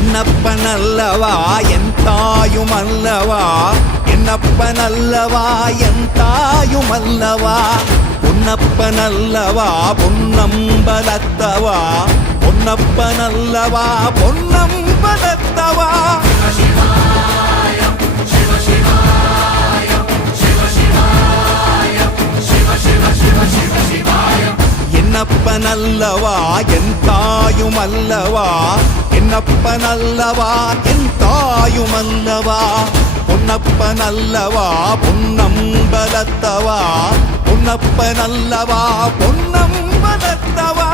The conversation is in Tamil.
என்னப்பனல்லவா என் தாயுமல்லவா, என்னப்பனல்லவா என் தாயுமல்லவா, பொன்னப்பனல்லவா பொன்னம்பலத்தவா, பொன்னப்பனல்லவா பொன்னம்பலத்தவா. என்னப்பனல்லவா என் தாயுமல்லவா, என்னப்பனல்லவா என் தாயுமல்லவா, பொன்னப்பனல்லவா பொன்னம்பலத்தவா, பொன்னப்பனல்லவா பொன்னம்பலத்தவா.